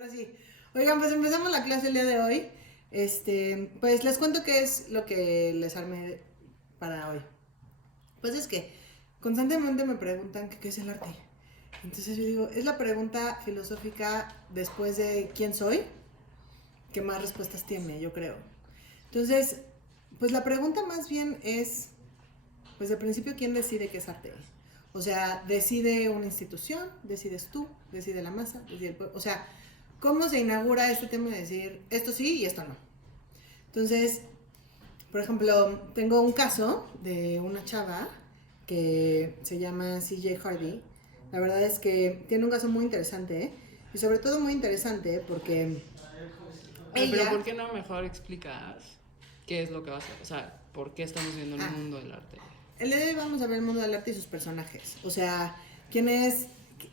Ahora sí. Oigan, pues empezamos la clase el día de hoy. Pues les cuento qué es lo que les armé para hoy. Pues es que constantemente me preguntan qué es el arte. Entonces yo digo, es la pregunta filosófica después de quién soy, que más respuestas tiene, yo creo. Entonces, pues la pregunta más bien es, pues de principio, ¿quién decide qué es arte? O sea, decide una institución, decides tú, decide la masa, decide el pueblo. O sea, ¿cómo se inaugura este tema de decir esto sí y esto no? Entonces, por ejemplo, tengo un caso de una chava que se llama CJ Hardy. La verdad es que tiene un caso muy interesante, ¿eh? Y sobre todo muy interesante porque Pero ella... ¿por qué no mejor explicas qué es lo que va a hacer? O sea, ¿por qué estamos viendo el Ah, mundo del arte? el día de hoy vamos a ver el mundo del arte y sus personajes. O sea, quién es,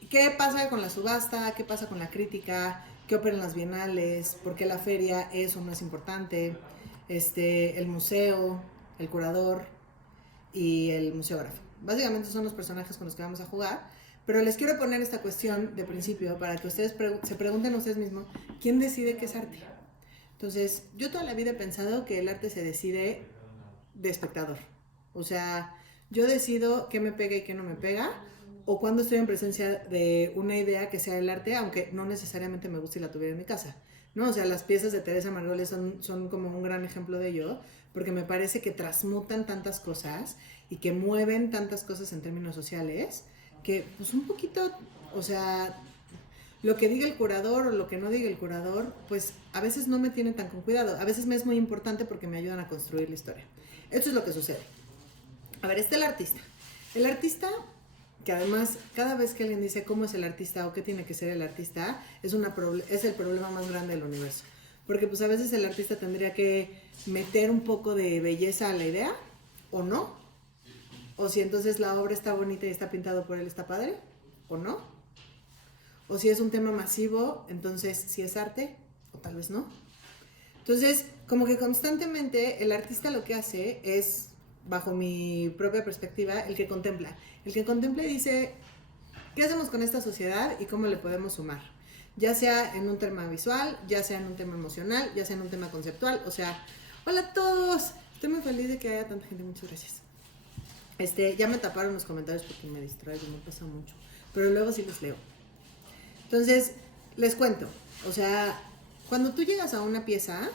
qué pasa con la subasta, qué pasa con la crítica, qué operan las bienales, por qué la feria es o no es importante, el museo, el curador y el museógrafo. Básicamente son los personajes con los que vamos a jugar, pero les quiero poner esta cuestión de principio para que ustedes se pregunten a ustedes mismos, ¿quién decide qué es arte? Entonces, yo toda la vida he pensado que el arte se decide de espectador. O sea, yo decido qué me pega y qué no me pega, o cuando estoy en presencia de una idea que sea el arte, aunque no necesariamente me guste y la tuviera en mi casa. ¿No? O sea, las piezas de Teresa Margolles son como un gran ejemplo de ello, porque me parece que transmutan tantas cosas y que mueven tantas cosas en términos sociales, que pues un poquito, o sea, lo que diga el curador o lo que no diga el curador, pues a veces no me tiene tan con cuidado. A veces me es muy importante porque me ayudan a construir la historia. Esto es lo que sucede. A ver, el artista. El artista, que además cada vez que alguien dice cómo es el artista o qué tiene que ser el artista, es el problema más grande del universo. Porque pues a veces el artista tendría que meter un poco de belleza a la idea, o no. O si entonces la obra está bonita y está pintado por él, está padre, o no. O si es un tema masivo, entonces si es arte, o tal vez no. Entonces, como que constantemente el artista lo que hace es, bajo mi propia perspectiva, el que contempla. El que contempla y dice, ¿qué hacemos con esta sociedad y cómo le podemos sumar? Ya sea en un tema visual, ya sea en un tema emocional, ya sea en un tema conceptual. O sea, hola a todos. Estoy muy feliz de que haya tanta gente. Muchas gracias. Ya me taparon los comentarios porque me distraigo, me pasa mucho. Pero luego sí los leo. Entonces, les cuento. O sea, cuando tú llegas a una pieza,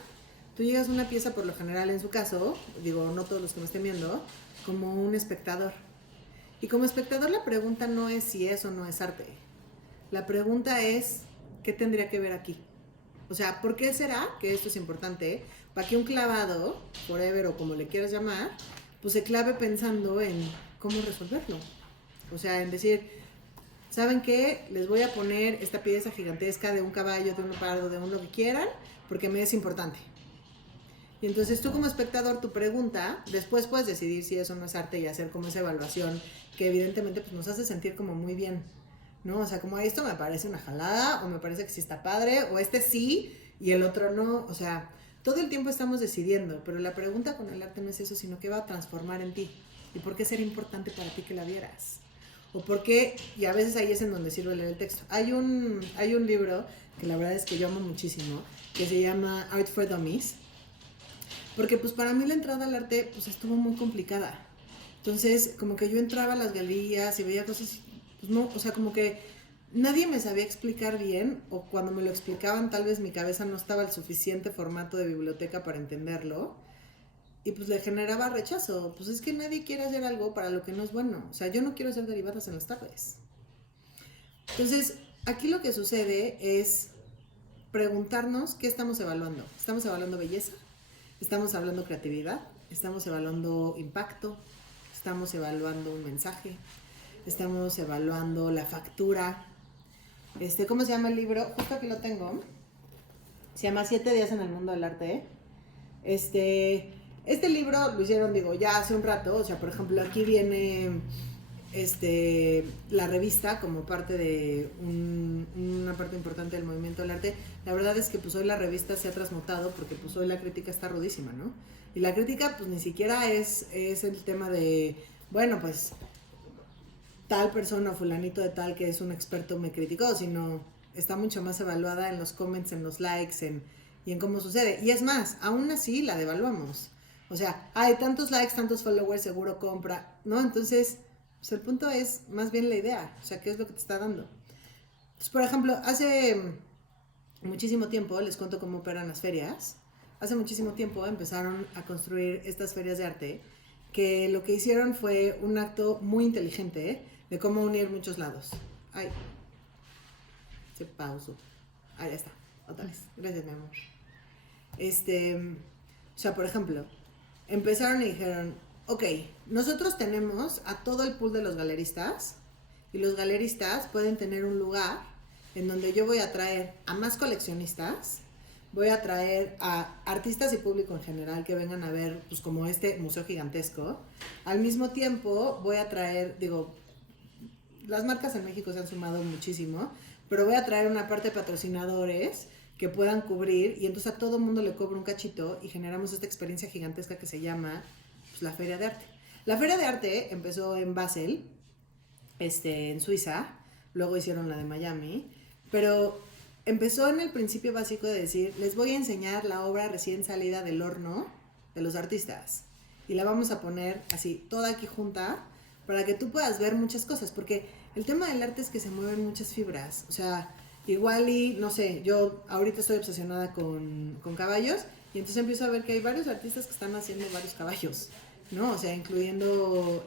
tú llegas a una pieza por lo general en su caso, digo, no todos los que me estén viendo, como un espectador. Y como espectador la pregunta no es si es o no es arte. La pregunta es, ¿qué tendría que ver aquí? O sea, ¿por qué será que esto es importante? Para que un clavado, forever o como le quieras llamar, pues se clave pensando en cómo resolverlo. O sea, en decir, ¿saben qué? Les voy a poner esta pieza gigantesca de un caballo, de un pardo, de un lo que quieran, porque me es importante. Y entonces tú como espectador, tu pregunta, después puedes decidir si eso no es arte y hacer como esa evaluación que evidentemente pues, nos hace sentir como muy bien, ¿no? O sea, como esto me parece una jalada, o me parece que sí está padre, o este sí y el otro no. O sea, todo el tiempo estamos decidiendo, pero la pregunta con el arte no es eso, sino qué va a transformar en ti. ¿Y por qué sería importante para ti que la vieras? O por qué, y a veces ahí es en donde sirve leer el texto. Hay un libro que la verdad es que yo amo muchísimo, que se llama Art for Dummies, porque pues para mí la entrada al arte pues estuvo muy complicada. Entonces, como que yo entraba a las galerías y veía cosas, pues no, o sea, como que nadie me sabía explicar bien, o cuando me lo explicaban tal vez mi cabeza no estaba el suficiente formato de biblioteca para entenderlo, y pues le generaba rechazo. Pues es que nadie quiere hacer algo para lo que no es bueno. O sea, yo no quiero hacer derivadas en las tardes. Entonces, aquí lo que sucede es preguntarnos qué estamos evaluando. ¿Estamos evaluando belleza? ¿Estamos hablando creatividad? ¿Estamos evaluando impacto? ¿Estamos evaluando un mensaje? ¿Estamos evaluando la factura? ¿Cómo se llama el libro? Justo aquí lo tengo. Se llama 7 días en el mundo del arte. Este libro lo hicieron, digo, ya hace un rato. O sea, por ejemplo, aquí viene la revista como parte de una parte importante del movimiento del arte. La verdad es que pues hoy la revista se ha transmutado porque pues hoy la crítica está rudísima, ¿no? Y la crítica pues ni siquiera es el tema de, bueno, pues tal persona, fulanito de tal que es un experto me criticó, sino está mucho más evaluada en los comments, en los likes, y en cómo sucede. Y es más, aún así la devaluamos. O sea, hay tantos likes, tantos followers, seguro compra, ¿no? Entonces, pues el punto es más bien la idea, o sea, ¿qué es lo que te está dando? Entonces, por ejemplo, hace muchísimo tiempo, les cuento cómo operan las ferias. Hace muchísimo tiempo empezaron a construir estas ferias de arte, que lo que hicieron fue un acto muy inteligente de cómo unir muchos lados. Ay, se pausó. Ah, ya está, otra vez. Gracias, mi amor. O sea, por ejemplo, empezaron y dijeron, ok, nosotros tenemos a todo el pool de los galeristas, y los galeristas pueden tener un lugar en donde yo voy a traer a más coleccionistas, voy a traer a artistas y público en general que vengan a ver, pues, como este museo gigantesco. Al mismo tiempo voy a traer, digo, las marcas en México se han sumado muchísimo, pero voy a traer una parte de patrocinadores que puedan cubrir, y entonces a todo el mundo le cobro un cachito y generamos esta experiencia gigantesca que se llama, pues, la Feria de Arte. La Feria de Arte empezó en Basel, en Suiza, luego hicieron la de Miami, pero empezó en el principio básico de decir, les voy a enseñar la obra recién salida del horno de los artistas, y la vamos a poner así, toda aquí junta, para que tú puedas ver muchas cosas, porque el tema del arte es que se mueven muchas fibras, o sea, igual y, no sé, yo ahorita estoy obsesionada con caballos, y entonces empiezo a ver que hay varios artistas que están haciendo varios caballos, ¿no? O sea, incluyendo,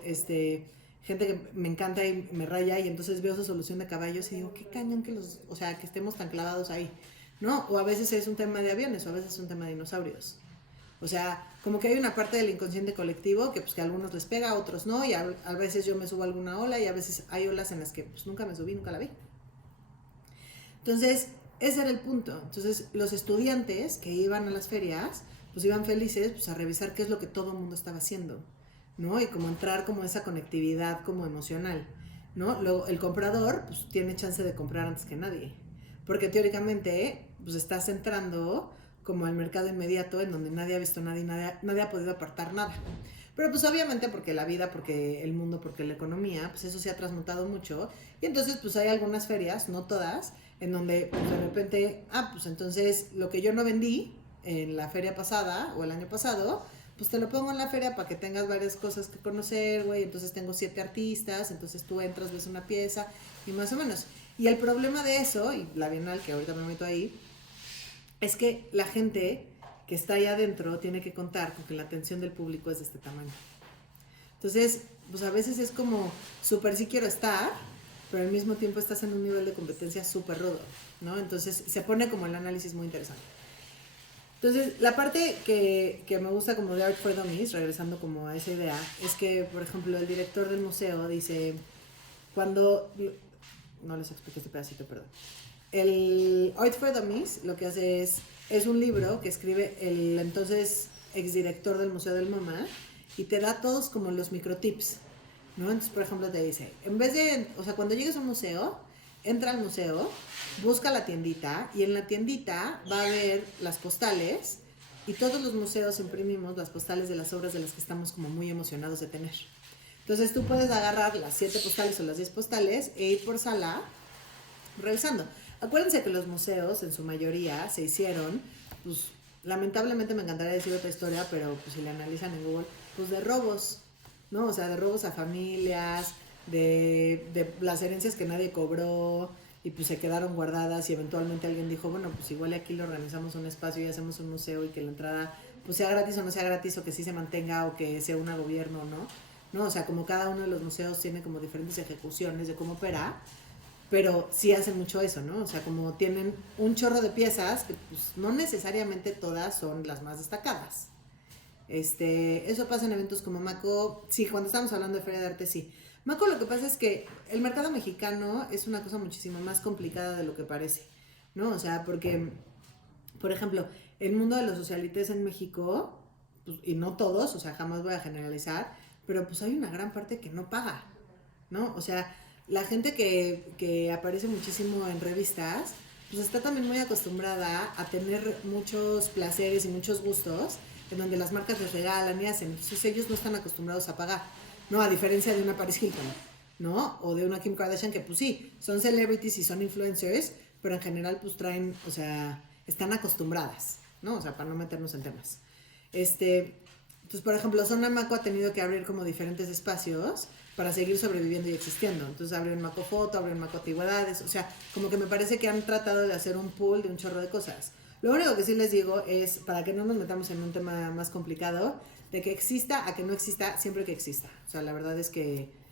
gente que me encanta y me raya, y entonces veo su solución de caballos y digo, qué cañón que o sea, que estemos tan clavados ahí, ¿no? O a veces es un tema de aviones, o a veces es un tema de dinosaurios. O sea, como que hay una parte del inconsciente colectivo que, pues, que a algunos les pega, a otros no, y a veces yo me subo a alguna ola, y a veces hay olas en las que, pues, nunca me subí, nunca la vi. Entonces, ese era el punto. Entonces, los estudiantes que iban a las ferias, pues iban felices, pues, a revisar qué es lo que todo el mundo estaba haciendo, ¿no? Y como entrar como esa conectividad como emocional, ¿no? Luego, el comprador, pues, tiene chance de comprar antes que nadie, porque teóricamente, pues, estás entrando como al mercado inmediato en donde nadie ha visto nada y nadie ha podido apartar nada. Pero pues obviamente porque la vida, porque el mundo, porque la economía, pues eso se ha transmutado mucho, y entonces pues hay algunas ferias, no todas, en donde pues, de repente, pues entonces lo que yo no vendí en la feria pasada o el año pasado, pues te lo pongo en la feria para que tengas varias cosas que conocer, güey. Entonces tengo 7 artistas, entonces tú entras, ves una pieza y más o menos. Y el problema de eso, y la Bienal, que ahorita me meto ahí, es que la gente que está ahí adentro tiene que contar con que la atención del público es de este tamaño. Entonces, pues a veces es como súper sí quiero estar, pero al mismo tiempo estás en un nivel de competencia súper rudo, ¿no? Entonces se pone como el análisis muy interesante. Entonces, la parte que me gusta como de Art for Dummies, regresando como a esa idea, es que, por ejemplo, el director del museo dice, cuando... No les expliqué este pedacito, perdón. El Art for Dummies lo que hace es un libro que escribe el entonces exdirector del Museo del MoMA, y te da todos como los microtips, ¿no? Entonces, por ejemplo, te dice, en vez de, o sea, cuando llegues a un museo, entra al museo, busca la tiendita, y en la tiendita va a ver las postales, y todos los museos imprimimos las postales de las obras de las que estamos como muy emocionados de tener. Entonces tú puedes agarrar las 7 postales o las 10 postales e ir por sala revisando. Acuérdense que los museos en su mayoría se hicieron, pues lamentablemente me encantaría decir otra historia, pero pues si la analizan en Google, pues de robos, ¿no? O sea, de robos a familias, de las herencias que nadie cobró y pues se quedaron guardadas, y eventualmente alguien dijo, bueno, pues igual aquí lo organizamos un espacio y hacemos un museo, y que la entrada pues sea gratis o no sea gratis, o que sí se mantenga o que sea una gobierno, ¿no? O sea, como cada uno de los museos tiene como diferentes ejecuciones de cómo opera, pero sí hacen mucho eso, ¿no? O sea, como tienen un chorro de piezas que pues no necesariamente todas son las más destacadas. Eso pasa en eventos como Maco. Sí, cuando estamos hablando de Feria de Arte, sí. Maco, lo que pasa es que el mercado mexicano es una cosa muchísimo más complicada de lo que parece, ¿no? O sea, porque, por ejemplo, el mundo de los socialites en México, pues, y no todos, o sea, jamás voy a generalizar, pero pues hay una gran parte que no paga, ¿no? O sea, la gente que aparece muchísimo en revistas, pues está también muy acostumbrada a tener muchos placeres y muchos gustos en donde las marcas les regalan y hacen. Entonces ellos no están acostumbrados a pagar, ¿no? A diferencia de una Paris Hilton, ¿no? O de una Kim Kardashian, que pues sí, son celebrities y son influencers, pero en general pues traen, o sea, están acostumbradas, ¿no? O sea, para no meternos en temas. Entonces, por ejemplo, Zona Maco ha tenido que abrir como diferentes espacios para seguir sobreviviendo y existiendo. Entonces abrieron Maco Foto, abrieron Maco Antigüedades, o sea, como que me parece que han tratado de hacer un pool de un chorro de cosas. Lo único que sí les digo es, para que no nos metamos en un tema más complicado, de que exista a que no exista, siempre que exista. O sea, la verdad es que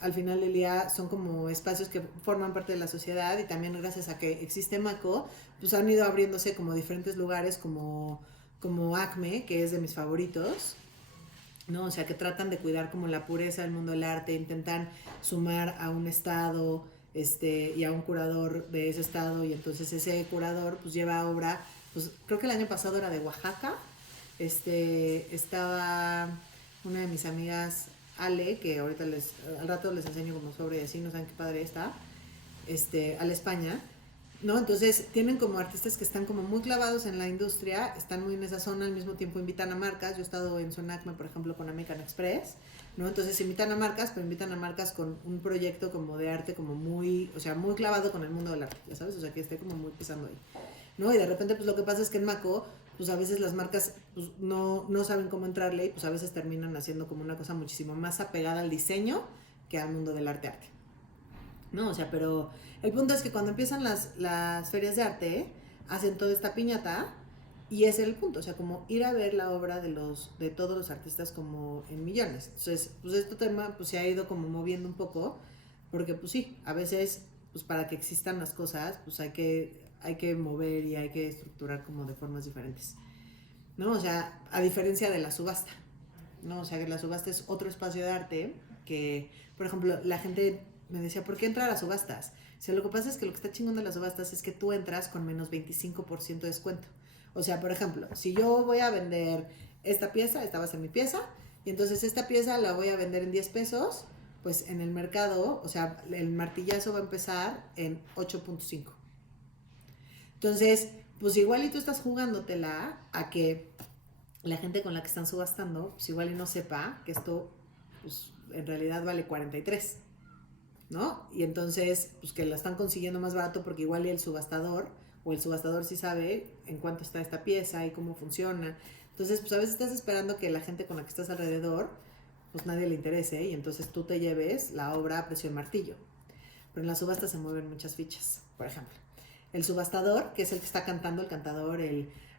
al final del día son como espacios que forman parte de la sociedad y también gracias a que existe Maco, pues han ido abriéndose como diferentes lugares como Acme, que es de mis favoritos, ¿no? O sea, que tratan de cuidar como la pureza del mundo del arte, intentan sumar a un estado y a un curador de ese estado, y entonces ese curador pues lleva obra, pues creo que el año pasado era de Oaxaca, estaba una de mis amigas, Ale, que ahorita al rato les enseño como sobre y así, no saben qué padre está, a la España, ¿no? Entonces tienen como artistas que están como muy clavados en la industria, están muy en esa zona, al mismo tiempo invitan a marcas. Yo he estado en Sonacme, por ejemplo, con American Express, ¿no? Entonces invitan a marcas, pero invitan a marcas con un proyecto como de arte como muy, o sea, muy clavado con el mundo del arte, ya sabes, o sea, que esté como muy pisando ahí, ¿no? Y de repente pues lo que pasa es que en Maco pues a veces las marcas pues, no saben cómo entrarle y pues a veces terminan haciendo como una cosa muchísimo más apegada al diseño que al mundo del arte. ¿No? O sea, pero el punto es que cuando empiezan las ferias de arte, hacen toda esta piñata y ese es el punto, o sea, como ir a ver la obra de todos los artistas como en millones. Entonces, pues este tema pues se ha ido como moviendo un poco, porque pues sí, a veces pues para que existan las cosas, pues hay que mover y hay que estructurar como de formas diferentes, ¿no? O sea, a diferencia de la subasta, ¿no? O sea, que la subasta es otro espacio de arte que, por ejemplo, la gente me decía, ¿por qué entrar a las subastas? O sea, lo que pasa es que lo que está chingón de las subastas es que tú entras con menos 25% de descuento. O sea, por ejemplo, si yo voy a vender esta pieza, esta va a ser mi pieza, y entonces esta pieza la voy a vender en 10 pesos, pues en el mercado, o sea, el martillazo va a empezar en 8.5. Entonces, pues igual y tú estás jugándotela a que la gente con la que están subastando, pues igual y no sepa que esto, pues en realidad vale 43, ¿no? Y entonces, pues que la están consiguiendo más barato porque igual y el subastador sí sabe en cuánto está esta pieza y cómo funciona. Entonces, pues a veces estás esperando que la gente con la que estás alrededor, pues nadie le interese y entonces tú te lleves la obra a precio de martillo. Pero en la subasta se mueven muchas fichas, por ejemplo. El subastador, que es el que está cantando, el cantador,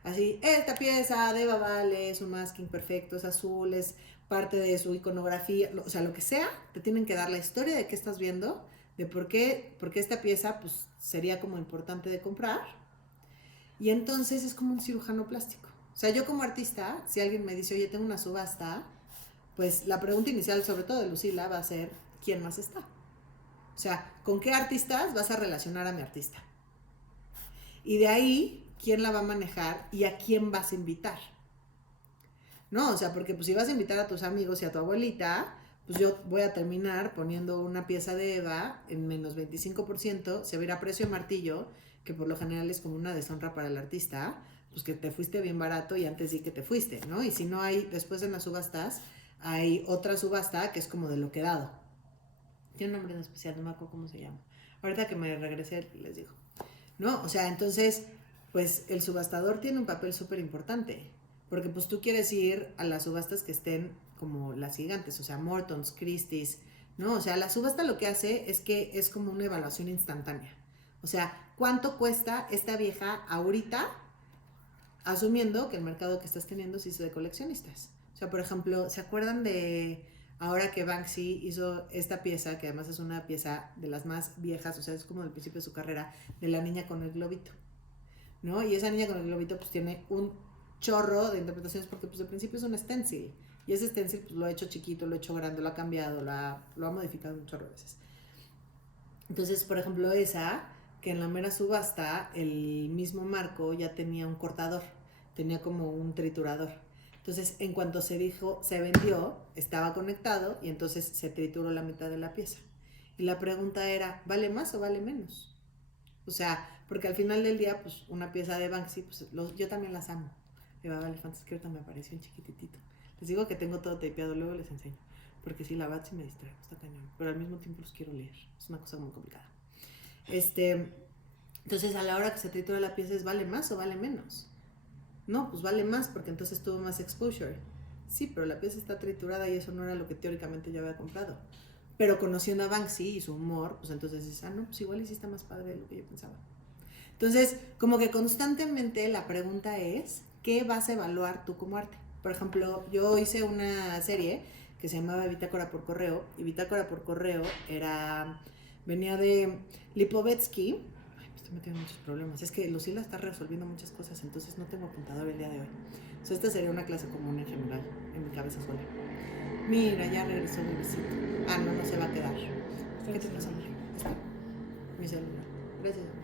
así, esta pieza de Babale es un masking perfecto, es azul, es parte de su iconografía, o sea, lo que sea, te tienen que dar la historia de qué estás viendo, de por qué esta pieza pues sería como importante de comprar, y entonces es como un cirujano plástico. O sea, yo como artista, si alguien me dice, oye, tengo una subasta, pues la pregunta inicial, sobre todo de Lucila, va a ser, ¿quién más está? O sea, ¿con qué artistas vas a relacionar a mi artista? Y de ahí, ¿quién la va a manejar y a quién vas a invitar? No, o sea, porque pues si vas a invitar a tus amigos y a tu abuelita, pues yo voy a terminar poniendo una pieza de Eva en menos 25%, se va a ir a precio de martillo, que por lo general es como una deshonra para el artista, pues que te fuiste bien barato y antes sí que te fuiste, ¿no? Y si no hay, después en las subastas, hay otra subasta que es como de lo quedado. Tiene un nombre en especial, no me acuerdo cómo se llama. Ahorita que me regresé les digo, ¿no? O sea, entonces, pues el subastador tiene un papel súper importante. Porque pues tú quieres ir a las subastas que estén como las gigantes, o sea, Mortons, Christie's, ¿no? O sea, la subasta lo que hace es que es como una evaluación instantánea. O sea, ¿cuánto cuesta esta vieja ahorita? Asumiendo que el mercado que estás teniendo sí es de coleccionistas. O sea, por ejemplo, ¿se acuerdan de ahora que Banksy hizo esta pieza, que además es una pieza de las más viejas, o sea, es como del principio de su carrera, de la niña con el globito, ¿no? Y esa niña con el globito pues tiene un chorro de interpretaciones porque pues al principio es un stencil y ese stencil pues lo ha hecho chiquito, lo ha hecho grande, lo ha cambiado, lo ha modificado un chorro de veces. Entonces, por ejemplo, esa, que en la mera subasta el mismo marco ya tenía un cortador, tenía como un triturador. Entonces, en cuanto se vendió, estaba conectado y entonces se trituró la mitad de la pieza. Y la pregunta era, ¿vale más o vale menos? O sea, porque al final del día, pues una pieza de Banksy, pues yo también las amo. Eva Elefantes, que ahorita me apareció en chiquititito. Les digo que tengo todo tapeado, luego les enseño. Porque si la verdad sí me distrae, está cañón. Pero al mismo tiempo los quiero leer. Es una cosa muy complicada. Entonces, a la hora que se tritura la pieza, ¿es vale más o vale menos? No, pues vale más porque entonces tuvo más exposure. Sí, pero la pieza está triturada y eso no era lo que teóricamente yo había comprado. Pero conociendo a Banksy y su humor, pues entonces dices, no, pues igual y sí está más padre de lo que yo pensaba. Entonces, como que constantemente la pregunta es, ¿qué vas a evaluar tú como arte? Por ejemplo, yo hice una serie que se llamaba Bitácora por Correo, y Bitácora por Correo venía de Lipovetsky. Ay, me estoy metiendo en muchos problemas. Es que Lucila está resolviendo muchas cosas, entonces no tengo apuntador el día de hoy. Entonces, esta sería una clase común en general, en mi cabeza sola. Mira, ya regresó mi besito. No se va a quedar. ¿Qué te pasa, amor? Mi celular. Gracias, amor.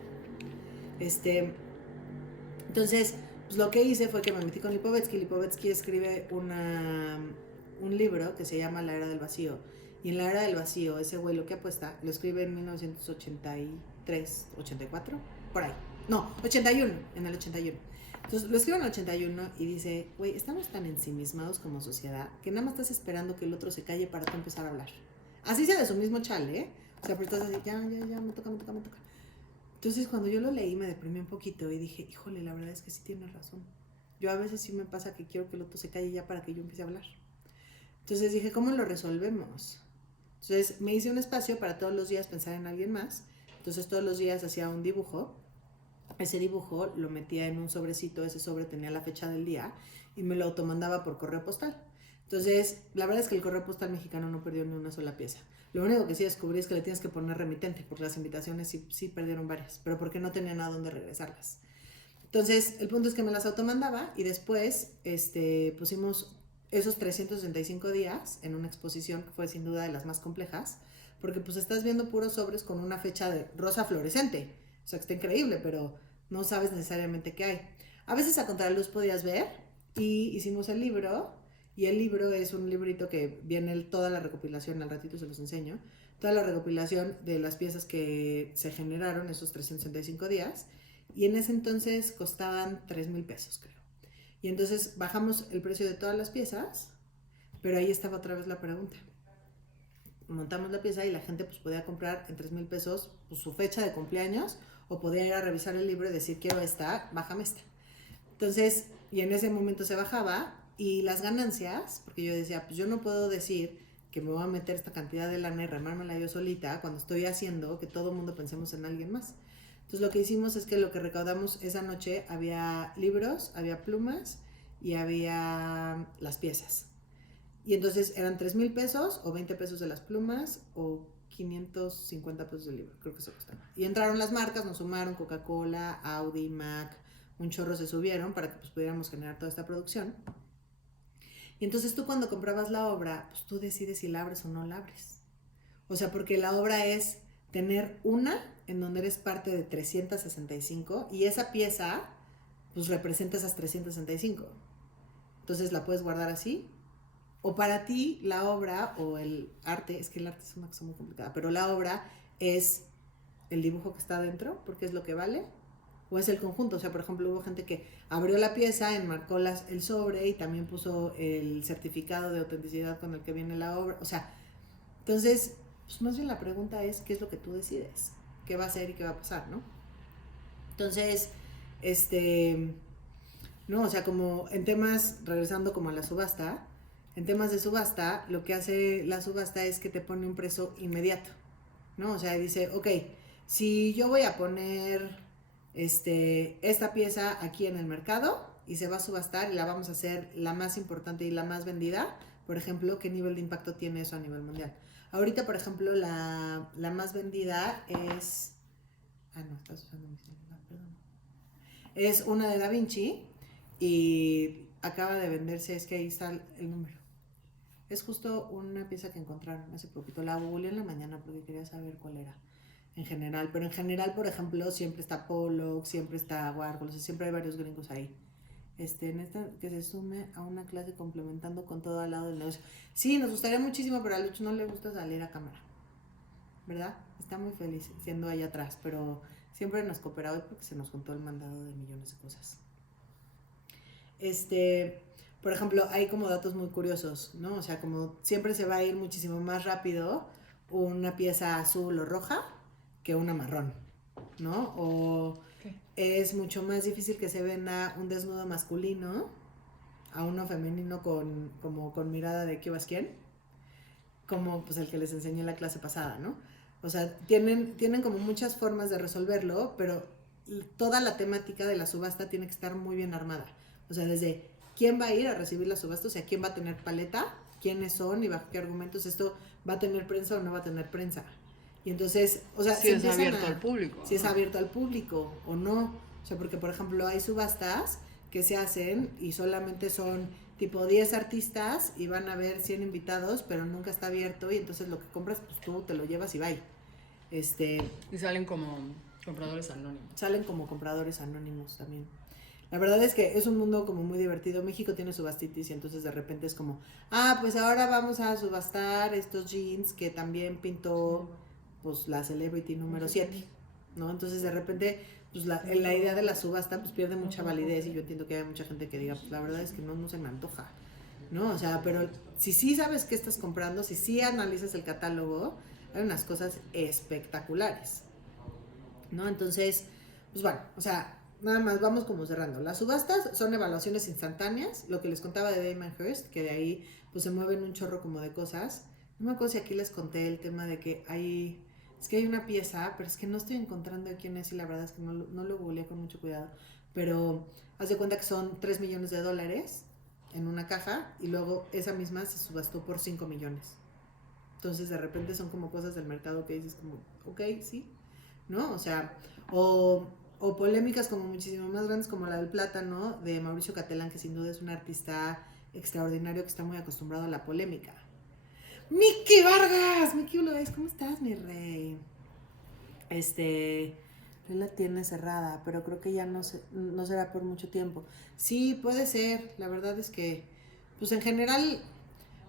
Entonces, pues lo que hice fue que me metí con Lipovetsky. Lipovetsky escribe un libro que se llama La Era del Vacío. Y en La Era del Vacío, ese güey lo que apuesta, lo escribe en 1983, 84, por ahí. No, 81, en el 81. Entonces lo escribe en el 81 y dice, güey, estamos tan ensimismados como sociedad que nada más estás esperando que el otro se calle para tú empezar a hablar. Así sea de su mismo chale, ¿eh? O sea, pero estás así, ya, me toca. Entonces, cuando yo lo leí, me deprimí un poquito y dije, híjole, la verdad es que sí tienes razón. Yo a veces sí me pasa que quiero que el otro se calle ya para que yo empiece a hablar. Entonces dije, ¿cómo lo resolvemos? Entonces me hice un espacio para todos los días pensar en alguien más. Entonces todos los días hacía un dibujo. Ese dibujo lo metía en un sobrecito, ese sobre tenía la fecha del día y me lo automandaba por correo postal. Entonces, la verdad es que el correo postal mexicano no perdió ni una sola pieza. Lo único que sí descubrí es que le tienes que poner remitente, porque las invitaciones sí perdieron varias, pero porque no tenían a dónde regresarlas. Entonces, el punto es que me las automandaba y después pusimos esos 365 días en una exposición que fue sin duda de las más complejas, porque pues estás viendo puros sobres con una fecha de rosa fluorescente. O sea, que está increíble, pero no sabes necesariamente qué hay. A veces a contraluz podías ver y hicimos el libro, y el libro es un librito que viene toda la recopilación, al ratito se los enseño, toda la recopilación de las piezas que se generaron esos 365 días, y en ese entonces costaban 3,000 pesos, creo. Y entonces bajamos el precio de todas las piezas, pero ahí estaba otra vez la pregunta. Montamos la pieza y la gente pues podía comprar en 3,000 pesos pues, su fecha de cumpleaños, o podía ir a revisar el libro y decir, quiero esta, bájame esta. Entonces, y en ese momento se bajaba, y las ganancias, porque yo decía, pues yo no puedo decir que me voy a meter esta cantidad de lana y remármela yo solita cuando estoy haciendo que todo el mundo pensemos en alguien más. Entonces lo que hicimos es que lo que recaudamos esa noche, había libros, había plumas y había las piezas. Y entonces eran 3,000 pesos o 20 pesos de las plumas o 550 pesos del libro, creo que eso costaba. Y entraron las marcas, nos sumaron Coca-Cola, Audi, Mac, un chorro se subieron para que pues, pudiéramos generar toda esta producción. Y entonces tú cuando comprabas la obra, pues tú decides si la abres o no la abres. O sea, porque la obra es tener una en donde eres parte de 365 y esa pieza pues representa esas 365. Entonces la puedes guardar así. O para ti la obra o el arte, es que el arte es una cosa muy complicada, pero la obra es el dibujo que está adentro, porque es lo que vale, o es el conjunto. O sea, por ejemplo, hubo gente que abrió la pieza, enmarcó el sobre y también puso el certificado de autenticidad con el que viene la obra. O sea, entonces, pues más bien la pregunta es, ¿qué es lo que tú decides? ¿Qué va a ser y qué va a pasar, no? Entonces, no, o sea, como en temas, regresando como a la subasta, en temas de subasta, lo que hace la subasta es que te pone un precio inmediato, ¿no? O sea, dice, ok, si yo voy a poner esta pieza aquí en el mercado y se va a subastar y la vamos a hacer la más importante y la más vendida, por ejemplo, ¿qué nivel de impacto tiene eso a nivel mundial? Ahorita, por ejemplo, la más vendida es... no, estás usando mi celular, perdón. Es una de Da Vinci y acaba de venderse, es que ahí está el número. Es justo una pieza que encontraron hace poquito. La googleé en la mañana porque quería saber cuál era en general. Pero en general, por ejemplo, siempre está Pollock, siempre está Warhol, o sea, siempre hay varios gringos ahí. En esta que se sume a una clase complementando con todo al lado del negocio. Sí, nos gustaría muchísimo, pero a Lucho no le gusta salir a cámara, ¿verdad? Está muy feliz siendo ahí atrás, pero siempre nos coopera hoy porque se nos juntó el mandado de millones de cosas. Por ejemplo, hay como datos muy curiosos, ¿no? O sea, como siempre se va a ir muchísimo más rápido una pieza azul o roja que una marrón. ¿no? O ¿Qué? es mucho más difícil que se venda un desnudo masculino a uno femenino como con mirada de ¿qué vas quién? Como pues el que les enseñé en la clase pasada, ¿no? O sea, tienen como muchas formas de resolverlo, pero toda la temática de la subasta tiene que estar muy bien armada. O sea, desde quién va a ir a recibir la subasta, o sea, quién va a tener paleta, quiénes son y bajo qué argumentos esto va a tener prensa o no va a tener prensa. Y entonces, o sea, Si es abierto al público. si es abierto al público o no. O sea, porque por ejemplo hay subastas que se hacen y solamente son tipo 10 artistas y van a haber 100 invitados, pero nunca está abierto y entonces lo que compras, pues tú te lo llevas y bye. Y salen como compradores anónimos. Salen como compradores anónimos también. La verdad es que es un mundo como muy divertido. México tiene subastitis y entonces de repente es como, pues ahora vamos a subastar estos jeans que también pintó pues la celebrity número 7, ¿no? Entonces de repente pues la idea de la subasta pues pierde mucha validez y yo entiendo que hay mucha gente que diga, pues la verdad es que no se me antoja, ¿no? O sea, pero si sí sabes qué estás comprando, si sí analizas el catálogo, hay unas cosas espectaculares, ¿no? Entonces, pues bueno, o sea, nada más vamos como cerrando. Las subastas son evaluaciones instantáneas, lo que les contaba de Damon Hirst, que de ahí pues se mueven un chorro como de cosas. No me acuerdo si aquí les conté el tema de que es que hay una pieza, pero es que no estoy encontrando de quién es y la verdad es que no lo googleé con mucho cuidado, pero haz de cuenta que son $3 millones en una caja y luego esa misma se subastó por 5 millones. Entonces de repente son como cosas del mercado que dices como, ok, sí, ¿no? O sea, o polémicas como muchísimo más grandes como la del plátano de Mauricio Catalán, que sin duda es un artista extraordinario que está muy acostumbrado a la polémica. Miki Vargas, Miki Uloes, ¿cómo estás, mi rey? Él la tiene cerrada, pero creo que ya no será por mucho tiempo. Sí, puede ser, la verdad es que, pues en general,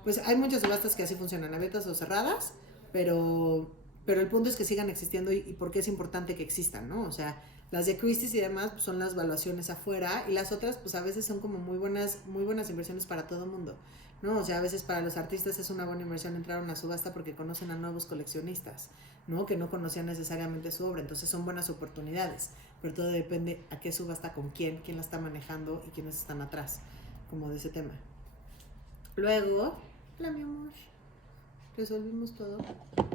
pues hay muchas subastas que así funcionan, abiertas o cerradas, pero el punto es que sigan existiendo y por qué es importante que existan, ¿no? O sea, las de Christie's y demás pues son las valuaciones afuera y las otras pues a veces son como muy buenas inversiones para todo el mundo, ¿no? O sea, a veces para los artistas es una buena inversión entrar a una subasta porque conocen a nuevos coleccionistas, ¿no? Que no conocían necesariamente su obra, entonces son buenas oportunidades, pero todo depende a qué subasta, con quién la está manejando y quiénes están atrás, como de ese tema. Luego, hola mi amor, resolvimos todo,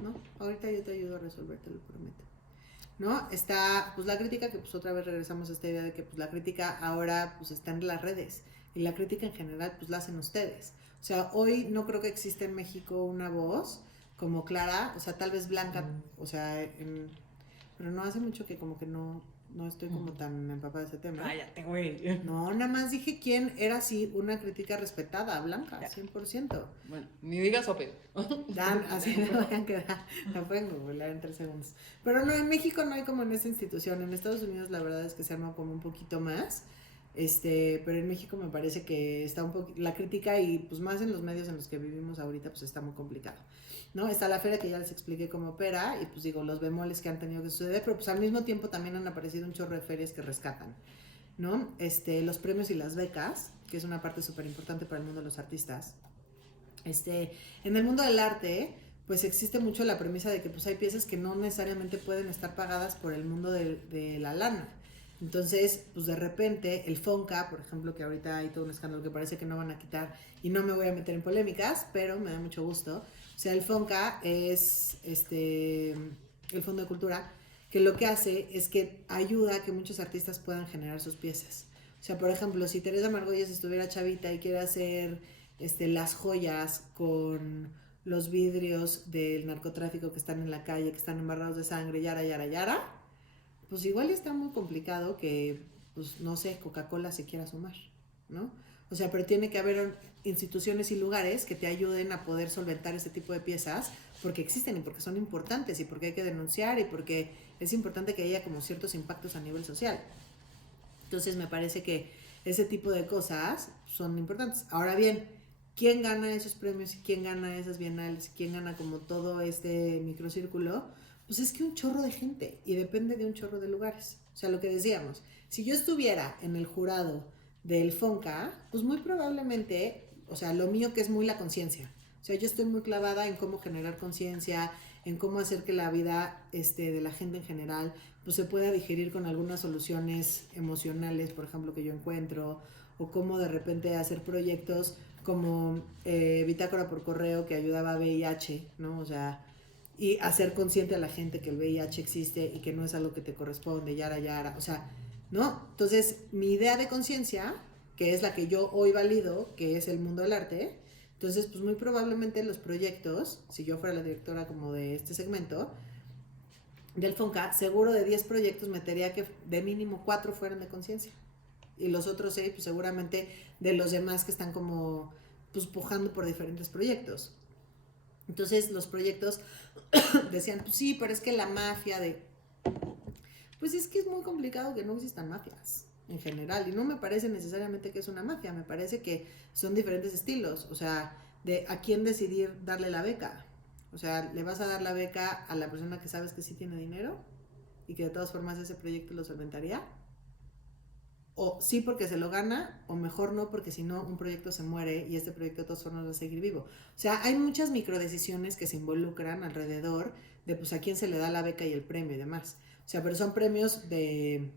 ¿no? Ahorita yo te ayudo a resolver, te lo prometo. ¿No? Está pues la crítica, que pues otra vez regresamos a esta idea de que pues la crítica ahora pues está en las redes y la crítica en general pues la hacen ustedes. O sea, hoy no creo que exista en México una voz como Clara, o sea, tal vez Blanca, o sea, pero no hace mucho que como que no estoy como tan empapada de ese tema. Cállate, güey. No, nada más dije quién era así una crítica respetada, Blanca, 100%. Bueno, ni digas Sope. Así me voy a quedar. La pueden googlear en 3 segundos. Pero no, en México no hay como en esa institución. En Estados Unidos la verdad es que se arma como un poquito más. Pero en México me parece que está un poco la crítica y pues más en los medios en los que vivimos ahorita pues está muy complicado, ¿no? Está la feria que ya les expliqué cómo opera y pues digo los bemoles que han tenido que suceder, pero pues al mismo tiempo también han aparecido un chorro de ferias que rescatan, ¿no? Los premios y las becas, que es una parte súper importante para el mundo de los artistas. En el mundo del arte, pues existe mucho la premisa de que pues hay piezas que no necesariamente pueden estar pagadas por el mundo de la lana. Entonces, pues de repente el Fonca, por ejemplo, que ahorita hay todo un escándalo que parece que no van a quitar y no me voy a meter en polémicas, pero me da mucho gusto. O sea, el Fonca es el Fondo de Cultura, que lo que hace es que ayuda a que muchos artistas puedan generar sus piezas. O sea, por ejemplo, si Teresa Margolles estuviera chavita y quiere hacer las joyas con los vidrios del narcotráfico que están en la calle, que están embarrados de sangre, yara, pues igual está muy complicado que, pues no sé, Coca-Cola se quiera sumar, ¿no? O sea, pero tiene que haber instituciones y lugares que te ayuden a poder solventar ese tipo de piezas porque existen y porque son importantes y porque hay que denunciar y porque es importante que haya como ciertos impactos a nivel social. Entonces me parece que ese tipo de cosas son importantes. Ahora bien, ¿quién gana esos premios y quién gana esas bienales? ¿Quién gana como todo este microcírculo? Pues es que un chorro de gente y depende de un chorro de lugares. O sea, lo que decíamos, si yo estuviera en el jurado del Fonca, pues muy probablemente, o sea, lo mío que es muy la conciencia. O sea, yo estoy muy clavada en cómo generar conciencia, en cómo hacer que la vida de la gente en general pues se pueda digerir con algunas soluciones emocionales, por ejemplo, que yo encuentro, o cómo de repente hacer proyectos como Bitácora por Correo, que ayudaba a VIH, ¿no? O sea, y hacer consciente a la gente que el VIH existe y que no es algo que te corresponde, yara, yara, o sea, ¿no? Entonces, mi idea de conciencia, que es la que yo hoy valido, que es el mundo del arte, entonces, pues muy probablemente los proyectos, si yo fuera la directora como de este segmento, del FONCA, seguro de 10 proyectos metería que de mínimo 4 fueran de conciencia. Y los otros 6, pues seguramente de los demás que están como pues pujando por diferentes proyectos. Entonces los proyectos decían, pues sí, pero es que la mafia de... Pues es que es muy complicado que no existan mafias en general. Y no me parece necesariamente que es una mafia, me parece que son diferentes estilos. O sea, de a quién decidir darle la beca. O sea, ¿le vas a dar la beca a la persona que sabes que sí tiene dinero y que de todas formas ese proyecto lo solventaría? O sí porque se lo gana, o mejor no porque si no un proyecto se muere y este proyecto de todas formas va a seguir vivo. O sea, hay muchas microdecisiones que se involucran alrededor de pues a quién se le da la beca y el premio y demás. O sea, pero son premios de,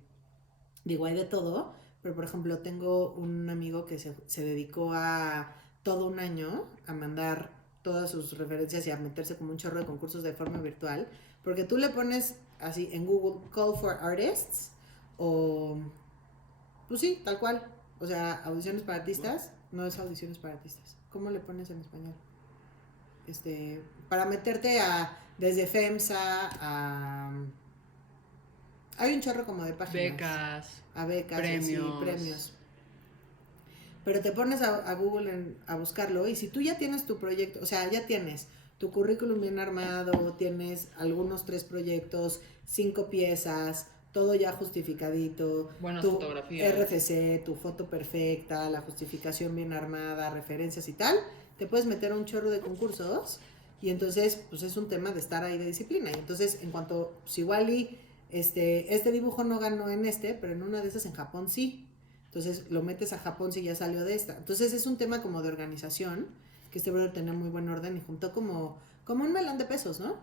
digo, hay de todo, pero por ejemplo tengo un amigo que se dedicó a todo un año a mandar todas sus referencias y a meterse como un chorro de concursos de forma virtual, porque tú le pones así en Google Call for Artists o pues sí, tal cual. O sea, audiciones para artistas, no es audiciones para artistas. ¿Cómo le pones en español? Para meterte a desde FEMSA a hay un chorro como de páginas. Becas. A becas, premios. y así, premios. Pero te pones a Google a buscarlo y si tú ya tienes tu proyecto, o sea, ya tienes tu currículum bien armado, tienes algunos 3 proyectos, 5 piezas, todo ya justificadito, Buenas tu fotografías. RFC, tu foto perfecta, la justificación bien armada, referencias y tal, te puedes meter a un chorro de concursos y entonces pues es un tema de estar ahí de disciplina. Y entonces en cuanto, pues igual y este dibujo no ganó en pero en una de esas en Japón sí. Entonces lo metes a Japón si ya salió de esta. Entonces es un tema como de organización, que este brother tenía muy buen orden y juntó como un melón de pesos, ¿no?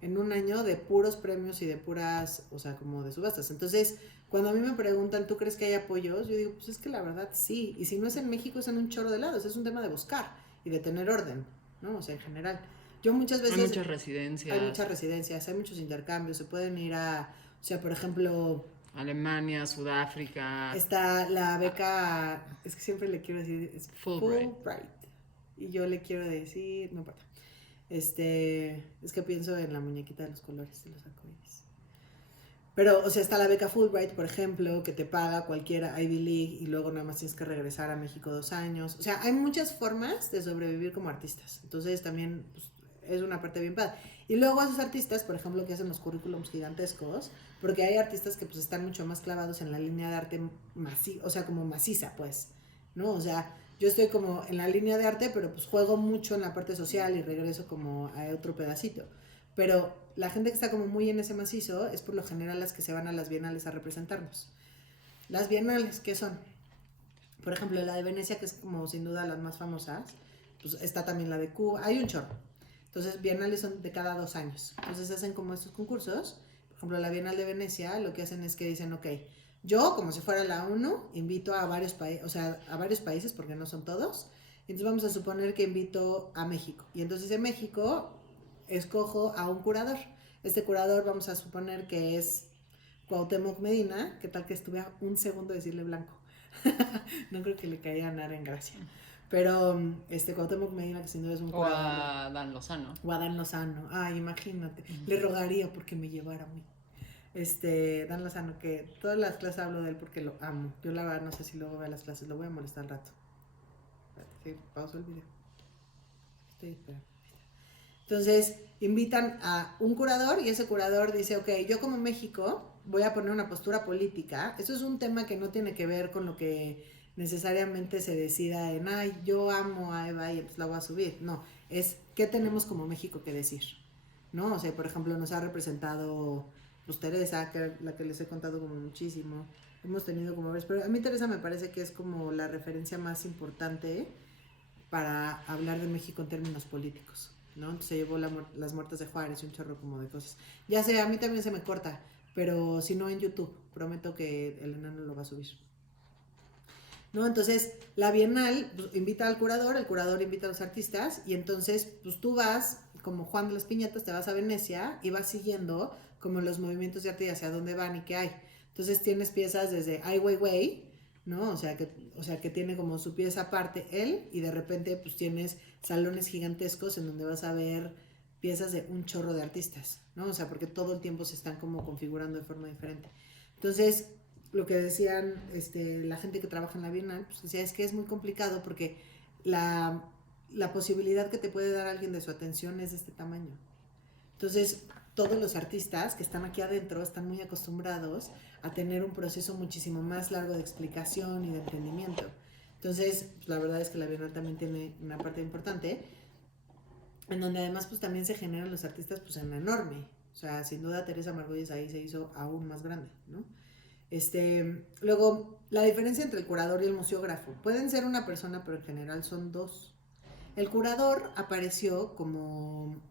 En un año de puros premios y de puras, o sea, como de subastas. Entonces, cuando a mí me preguntan, ¿tú crees que hay apoyos? Yo digo, pues es que la verdad sí. Y si no es en México, es en un chorro de lados. Es un tema de buscar y de tener orden, ¿no? O sea, en general. Yo muchas veces... Hay muchas residencias. Hay muchas residencias, hay muchos intercambios. Se pueden ir a, o sea, por ejemplo... Alemania, Sudáfrica. Está la beca, es que siempre le quiero decir, es Fulbright. Y yo le quiero decir, no importa. Es que pienso en la muñequita de los colores de los arcoíris. Pero, o sea, está la beca Fulbright, por ejemplo, que te paga cualquier Ivy League y luego nada más tienes que regresar a México 2 años. O sea, hay muchas formas de sobrevivir como artistas. Entonces también pues, es una parte bien padre. Y luego a esos artistas, por ejemplo, que hacen los currículums gigantescos, porque hay artistas que pues están mucho más clavados en la línea de arte o sea, como maciza, pues, ¿no? O sea, yo estoy como en la línea de arte, pero pues juego mucho en la parte social y regreso como a otro pedacito. Pero la gente que está como muy en ese macizo es por lo general las que se van a las bienales a representarnos. Las bienales, ¿qué son? Por ejemplo, la de Venecia, que es como sin duda las más famosas, pues está también la de Cuba, hay un chorro. Entonces, bienales son de cada 2 años. Entonces hacen como estos concursos. Por ejemplo, la Bienal de Venecia, lo que hacen es que dicen, ok, yo, como si fuera la ONU, invito a varios países, o sea, a varios países, porque no son todos. Entonces vamos a suponer que invito a México. Y entonces en México escojo a un curador. Este curador vamos a suponer que es Cuauhtémoc Medina. ¿Qué tal que estuve a un segundo de decirle blanco? No creo que le caiga a Nara en gracia. Pero Cuauhtémoc Medina, que sin duda es un curador. O a Dan Lozano. O a Dan Lozano. Ay, imagínate. Le rogaría porque me llevara a mí. Dan Lozano, que todas las clases hablo de él porque lo amo. Yo la verdad no sé si luego veo las clases, lo voy a molestar al rato. Sí, pauso el video. Estoy esperando. Entonces, invitan a un curador y ese curador dice, ok, yo como México voy a poner una postura política. Eso es un tema que no tiene que ver con lo que necesariamente se decida en, ay, yo amo a Eva y entonces la voy a subir. No, es qué tenemos como México que decir, ¿no? O sea, por ejemplo, nos ha representado pues Teresa, que la que les he contado como muchísimo. Hemos tenido como varios, pero a mí Teresa me parece que es como la referencia más importante para hablar de México en términos políticos, ¿no? Entonces se llevó las muertes de Juárez y un chorro como de cosas. Ya sé, a mí también se me corta, pero si no en YouTube, prometo que el enano lo va a subir. ¿No? Entonces, la Bienal pues, invita al curador, el curador invita a los artistas, y entonces, pues tú vas, como Juan de las Piñatas, te vas a Venecia y vas siguiendo como los movimientos de arte y hacia dónde van y qué hay. Entonces tienes piezas desde Ai Weiwei, ¿no? O sea que tiene como su pieza aparte él, y de repente pues tienes salones gigantescos en donde vas a ver piezas de un chorro de artistas, ¿no? O sea, porque todo el tiempo se están como configurando de forma diferente. Entonces, lo que decían la gente que trabaja en la Bienal, pues decía, es que es muy complicado porque la posibilidad que te puede dar alguien de su atención es de este tamaño. Entonces, todos los artistas que están aquí adentro están muy acostumbrados a tener un proceso muchísimo más largo de explicación y de entendimiento. Entonces, pues, la verdad es que la Bienal también tiene una parte importante, en donde además pues también se generan los artistas pues en enorme. O sea, sin duda Teresa Margolles ahí se hizo aún más grande, ¿no? Luego, la diferencia entre el curador y el museógrafo. Pueden ser una persona, pero en general son dos. El curador apareció como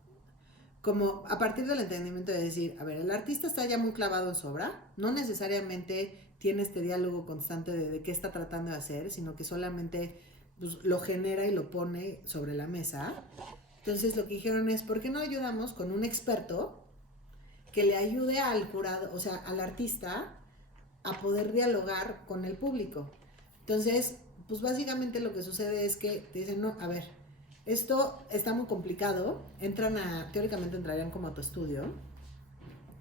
a partir del entendimiento de decir, a ver, el artista está ya muy clavado en su obra, no necesariamente tiene este diálogo constante de qué está tratando de hacer, sino que solamente pues, lo genera y lo pone sobre la mesa. Entonces lo que dijeron es, ¿por qué no ayudamos con un experto que le ayude al jurado, o sea, al artista, a poder dialogar con el público? Entonces, pues básicamente lo que sucede es que te dicen, no, a ver, esto está muy complicado, teóricamente entrarían como a tu estudio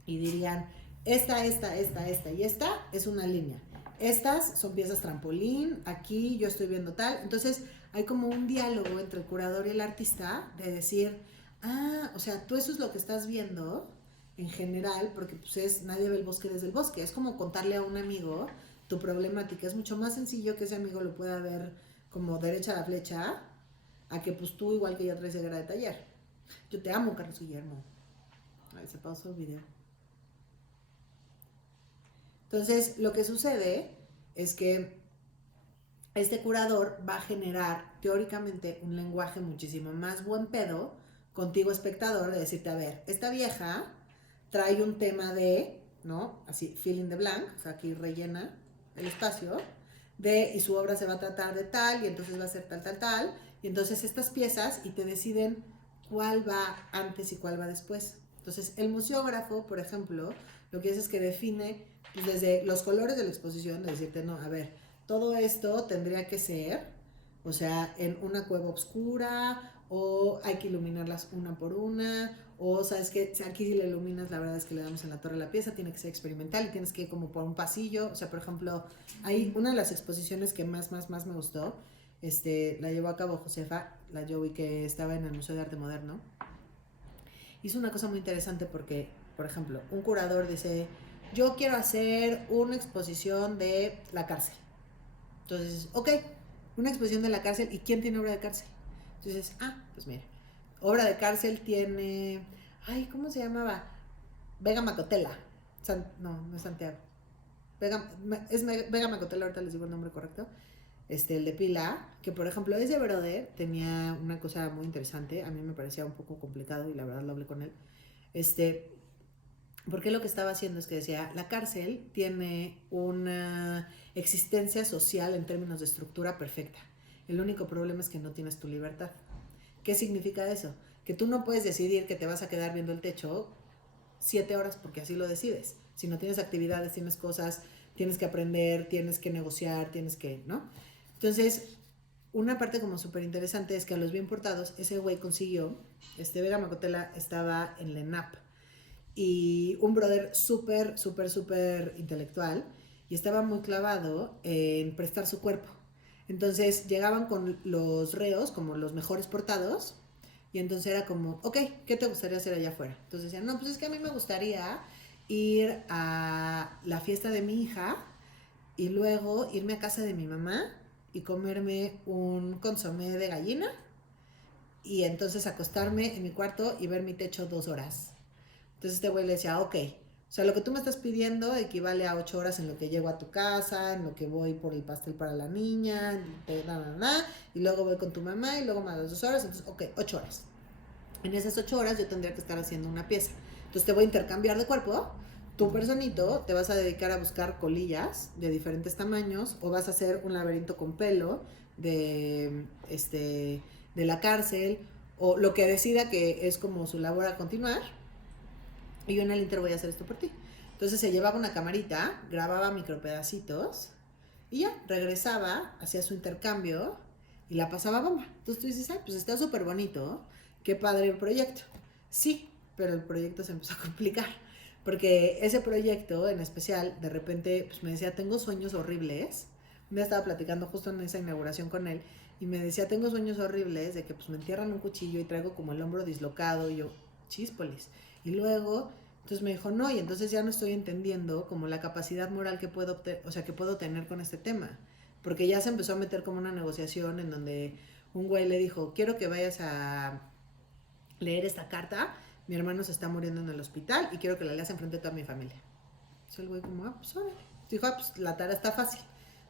y dirían, esta y esta es una línea. Estas son piezas trampolín, aquí yo estoy viendo tal. Entonces hay como un diálogo entre el curador y el artista de decir, o sea, tú eso es lo que estás viendo en general, porque pues nadie ve el bosque desde el bosque. Es como contarle a un amigo tu problemática. Es mucho más sencillo que ese amigo lo pueda ver como derecha a la flecha, a que pues tú igual que yo traes ceguera de taller. Yo te amo, Carlos Guillermo. Ahí se pausó el video. Entonces, lo que sucede es que este curador va a generar teóricamente un lenguaje muchísimo más buen pedo contigo espectador, de decirte, a ver, esta vieja trae un tema de, ¿no? Así, fill in the blank, o sea, aquí rellena el espacio, y su obra se va a tratar de tal, y entonces va a ser tal, y entonces estas piezas, y te deciden cuál va antes y cuál va después. Entonces, el museógrafo, por ejemplo, lo que hace es que define pues, desde los colores de la exposición, de decirte, no, a ver, todo esto tendría que ser, o sea, en una cueva oscura, o hay que iluminarlas una por una, o sabes que aquí si la iluminas, la verdad es que le damos en la torre a la pieza, tiene que ser experimental y tienes que ir como por un pasillo. O sea, por ejemplo, hay una de las exposiciones que más me gustó, la llevó a cabo Josefa, la Joey, que estaba en el Museo de Arte Moderno. Hizo una cosa muy interesante porque, por ejemplo, un curador dice, yo quiero hacer una exposición de la cárcel. Entonces, ok, una exposición de la cárcel, ¿y quién tiene obra de cárcel? Entonces, pues mira, obra de cárcel tiene, ¿cómo se llamaba? Vega Macotela. No es Santiago. Vega Macotela, ahorita les digo el nombre correcto. El de Pila, que por ejemplo ese brother tenía una cosa muy interesante, a mí me parecía un poco complicado y la verdad lo hablé con él. Porque lo que estaba haciendo es que decía, la cárcel tiene una existencia social en términos de estructura perfecta. El único problema es que no tienes tu libertad. ¿Qué significa eso? Que tú no puedes decidir que te vas a quedar viendo el techo 7 horas porque así lo decides. Si no tienes actividades, tienes cosas, tienes que aprender, tienes que negociar, ¿no? Entonces, una parte como súper interesante es que a los bien portados, ese güey consiguió, Vega Macotela estaba en la ENAP, y un brother súper intelectual, y estaba muy clavado en prestar su cuerpo. Entonces llegaban con los reos como los mejores portados, y entonces era como, ok, ¿qué te gustaría hacer allá afuera? Entonces decían, no, pues es que a mí me gustaría ir a la fiesta de mi hija y luego irme a casa de mi mamá y comerme un consomé de gallina y entonces acostarme en mi cuarto y ver mi techo 2 horas. Entonces este güey le decía, ok, O sea, lo que tú me estás pidiendo equivale a 8 horas en lo que llego a tu casa, en lo que voy por el pastel para la niña, y luego voy con tu mamá y luego más 2 horas, entonces, ok, 8 horas. En esas 8 horas yo tendría que estar haciendo una pieza. Entonces te voy a intercambiar de cuerpo, tu personito, te vas a dedicar a buscar colillas de diferentes tamaños o vas a hacer un laberinto con pelo de la cárcel o lo que decida que es como su labor a continuar. Y yo en el Inter voy a hacer esto por ti. Entonces se llevaba una camarita, grababa micropedacitos y ya, regresaba, hacía su intercambio y la pasaba bomba. Entonces tú dices, ay, pues está súper bonito, qué padre el proyecto. Sí, pero el proyecto se empezó a complicar. Porque ese proyecto en especial, de repente, pues me decía, tengo sueños horribles. Me estaba platicando justo en esa inauguración con él y me decía, tengo sueños horribles de que pues me entierran un cuchillo y traigo como el hombro dislocado y yo, chispolis. Y luego, entonces me dijo, no, y entonces ya no estoy entendiendo como la capacidad moral que puedo, o sea, que puedo tener con este tema. Porque ya se empezó a meter como una negociación en donde un güey le dijo, quiero que vayas a leer esta carta, mi hermano se está muriendo en el hospital y quiero que la leas enfrente de toda mi familia. Entonces el güey como, ah, pues órale. Dijo, ah, pues la tarea está fácil.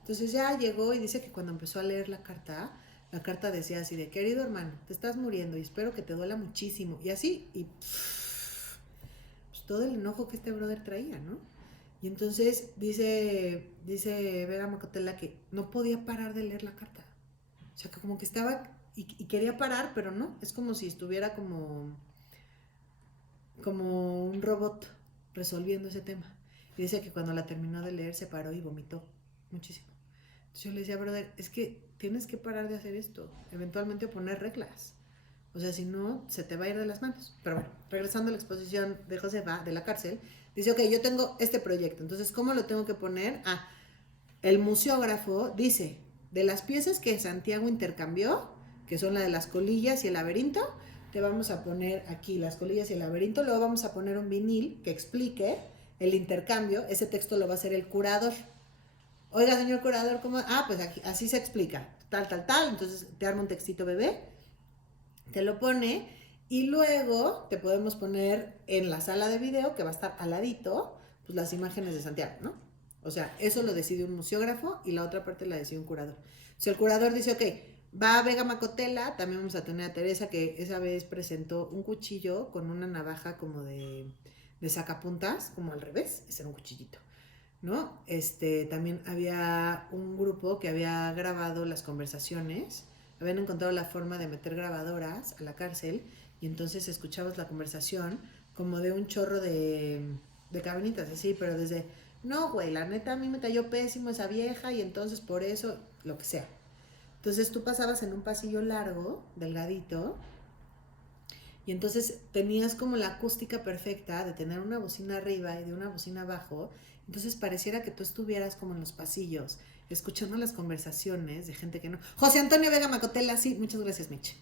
Entonces ya llegó y dice que cuando empezó a leer la carta decía así de, querido hermano, te estás muriendo y espero que te duela muchísimo. Y así, y pues, todo el enojo que este brother traía, ¿no? Y entonces dice Vega Macotela que no podía parar de leer la carta. O sea, que como que estaba y quería parar, pero no. Es como si estuviera como un robot resolviendo ese tema. Y dice que cuando la terminó de leer se paró y vomitó muchísimo. Entonces yo le decía, brother, es que tienes que parar de hacer esto. Eventualmente poner reglas. O sea, si no, se te va a ir de las manos. Pero bueno, regresando a la exposición de Josefa, de la cárcel, dice, ok, yo tengo este proyecto. Entonces, ¿cómo lo tengo que poner? Ah, el museógrafo dice, de las piezas que Santiago intercambió, que son la de las colillas y el laberinto, te vamos a poner aquí las colillas y el laberinto, luego vamos a poner un vinil que explique el intercambio, ese texto lo va a hacer el curador. Oiga, señor curador, ¿cómo? Ah, pues aquí, así se explica, tal, tal, tal, entonces te arma un textito bebé, te lo pone y luego te podemos poner en la sala de video, que va a estar al ladito, pues las imágenes de Santiago, ¿no? O sea, eso lo decide un museógrafo y la otra parte la decide un curador. Si el curador dice, ok, va a Vega Macotela, también vamos a tener a Teresa, que esa vez presentó un cuchillo con una navaja como de sacapuntas, como al revés, ese era un cuchillito, ¿no? También había un grupo que había grabado las conversaciones, habían encontrado la forma de meter grabadoras a la cárcel y entonces escuchabas la conversación como de un chorro de cabinitas, así, pero desde, no, güey, la neta a mí me cayó pésimo esa vieja y entonces por eso, lo que sea. Entonces tú pasabas en un pasillo largo, delgadito, y entonces tenías como la acústica perfecta de tener una bocina arriba y de una bocina abajo. Entonces pareciera que tú estuvieras como en los pasillos, escuchando las conversaciones de gente que no. José Antonio Vega Macotela, sí, muchas gracias, Miche.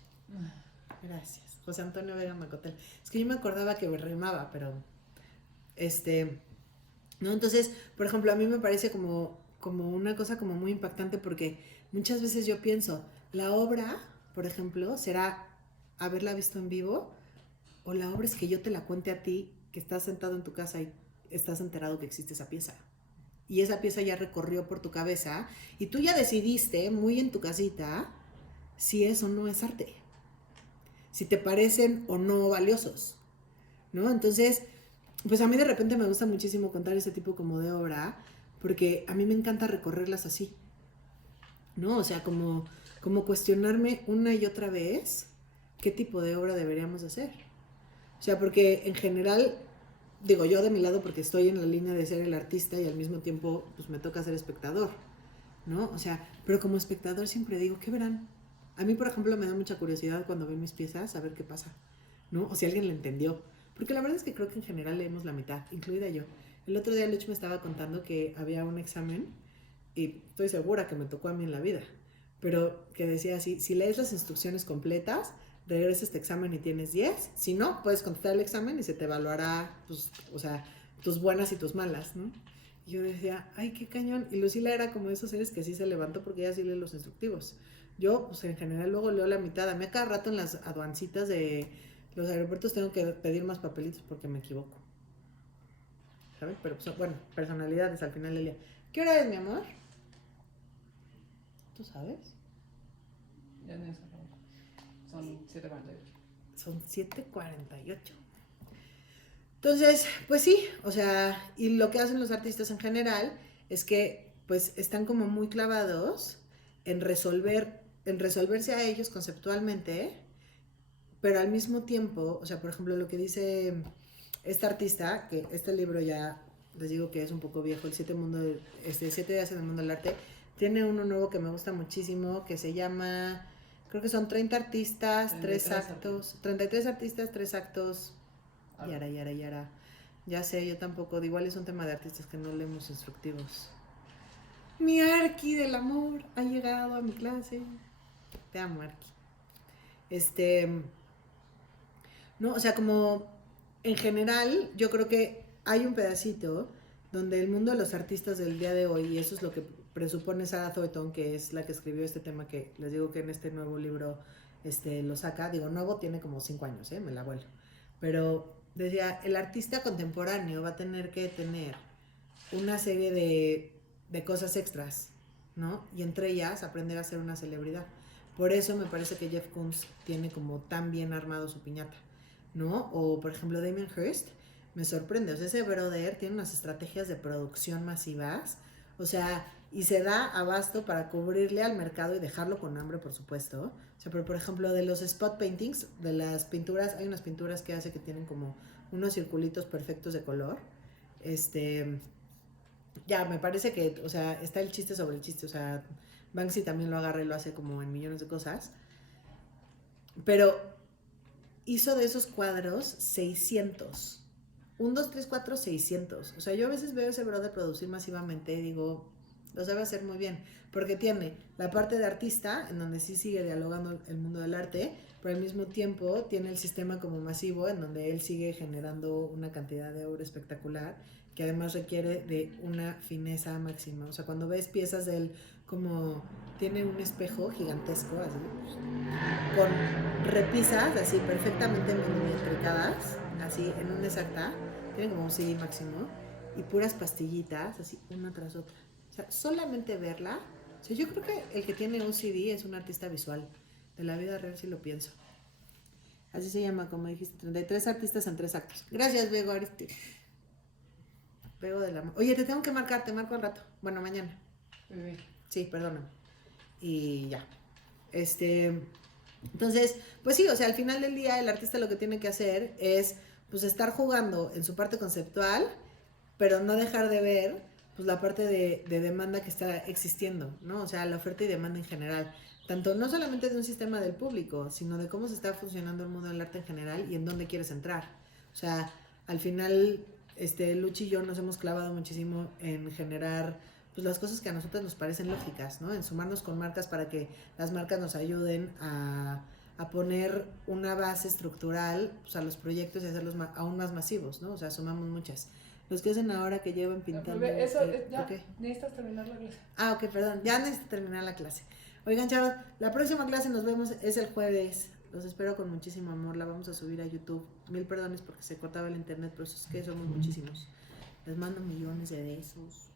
Gracias. José Antonio Vega Macotela. Es que yo me acordaba que me rimaba, pero ¿no? Entonces, por ejemplo, a mí me parece como una cosa como muy impactante porque muchas veces yo pienso, la obra, por ejemplo, será haberla visto en vivo o la obra es que yo te la cuente a ti que estás sentado en tu casa y estás enterado que existe esa pieza. Y esa pieza ya recorrió por tu cabeza y tú ya decidiste muy en tu casita si eso no es arte, si te parecen o no valiosos, ¿no? Entonces, pues a mí de repente me gusta muchísimo contar ese tipo como de obra, porque a mí me encanta recorrerlas así, ¿no? O sea, como cuestionarme una y otra vez qué tipo de obra deberíamos hacer. O sea, porque en general, digo yo de mi lado porque estoy en la línea de ser el artista y al mismo tiempo pues me toca ser espectador, ¿no? O sea, pero como espectador siempre digo, ¿qué verán? A mí, por ejemplo, me da mucha curiosidad cuando ven mis piezas a ver qué pasa, ¿no? O si alguien la entendió. Porque la verdad es que creo que en general leemos la mitad, incluida yo. El otro día Luch me estaba contando que había un examen, y estoy segura que me tocó a mí en la vida, pero que decía así, si lees las instrucciones completas, regresas este examen y tienes 10. Si no, puedes contestar el examen y se te evaluará, pues, o sea, tus buenas y tus malas, ¿no? Y yo decía, ay, qué cañón. Y Lucila era como de esos seres que sí se levantó porque ella sí lee los instructivos. Yo, pues en general, luego leo la mitad. A mí a cada rato en las aduancitas de los aeropuertos tengo que pedir más papelitos porque me equivoco. ¿saben? Pero pues, bueno, personalidades al final del día. ¿Qué hora es, mi amor? ¿Tú sabes? Ya no es acabó. Son 7:48. Son 7:48. Entonces, pues sí, o sea, y lo que hacen los artistas en general es que pues están como muy clavados en resolverse a ellos conceptualmente, pero al mismo tiempo, o sea, por ejemplo, lo que dice esta artista, que este libro ya les digo que es un poco viejo, el 7 días en el mundo del arte, tiene uno nuevo que me gusta muchísimo, que se llama, creo que son 30 artistas, 3 actos, 33 artistas, 3 actos, yara, yara, yara. Ya sé, yo tampoco, igual es un tema de artistas que no leemos instructivos. Mi Arqui del amor ha llegado a mi clase. Te amo, Arqui. No, o sea, como en general, yo creo que hay un pedacito donde el mundo de los artistas del día de hoy, y eso es lo que presupone Sarah Thornton, que es la que escribió este tema, que les digo que en este nuevo libro lo saca, digo, nuevo tiene como 5 años, me la vuelo, pero decía, el artista contemporáneo va a tener que tener una serie de cosas extras, ¿no? Y entre ellas aprender a ser una celebridad. Por eso me parece que Jeff Koons tiene como tan bien armado su piñata, ¿no? O por ejemplo Damien Hirst, me sorprende, o sea, ese brother tiene unas estrategias de producción masivas, o sea, y se da abasto para cubrirle al mercado y dejarlo con hambre, por supuesto. O sea, pero por ejemplo, de los spot paintings, de las pinturas, hay unas pinturas que hace que tienen como unos circulitos perfectos de color. Ya, me parece que, o sea, está el chiste sobre el chiste, o sea, Banksy también lo agarra y lo hace como en millones de cosas, pero hizo de esos cuadros 600. 1, 2, 3, 4, 600. O sea, yo a veces veo ese brother producir masivamente y digo, lo sabe hacer muy bien, porque tiene la parte de artista, en donde sí sigue dialogando el mundo del arte, pero al mismo tiempo tiene el sistema como masivo, en donde él sigue generando una cantidad de obra espectacular, que además requiere de una fineza máxima. O sea, cuando ves piezas de él, como tiene un espejo gigantesco, así, con repisas así perfectamente milimetricadas, así en una exacta, tienen como un CD máximo, y puras pastillitas, así una tras otra. O sea, solamente verla, o sea, yo creo que el que tiene un CD es un artista visual, de la vida real si lo pienso. Así se llama, como dijiste, 33 artistas en 3 actos. Gracias, Bego Aristi. Bego de la... Oye, te tengo que marcar, te marco al rato. Bueno, mañana. Sí, perdóname. Y ya. Entonces, pues sí, o sea, al final del día el artista lo que tiene que hacer es pues estar jugando en su parte conceptual, pero no dejar de ver pues la parte de demanda que está existiendo, ¿no? O sea, la oferta y demanda en general, tanto no solamente de un sistema del público, sino de cómo se está funcionando el mundo del arte en general y en dónde quieres entrar. O sea, al final, Luchi y yo nos hemos clavado muchísimo en generar pues las cosas que a nosotros nos parecen lógicas, ¿no? En sumarnos con marcas para que las marcas nos ayuden a poner una base estructural pues, a los proyectos y hacerlos aún más masivos, ¿no? O sea, sumamos muchas. Los que hacen ahora que llevan pintando... Eso, ya, ¿okay? Necesitas terminar la clase. Ah, ok, perdón, ya necesito terminar la clase. Oigan, chavos, la próxima clase nos vemos, es el jueves. Los espero con muchísimo amor, la vamos a subir a YouTube. 1000 perdones porque se cortaba el internet, pero es que somos muchísimos. Les mando millones de besos.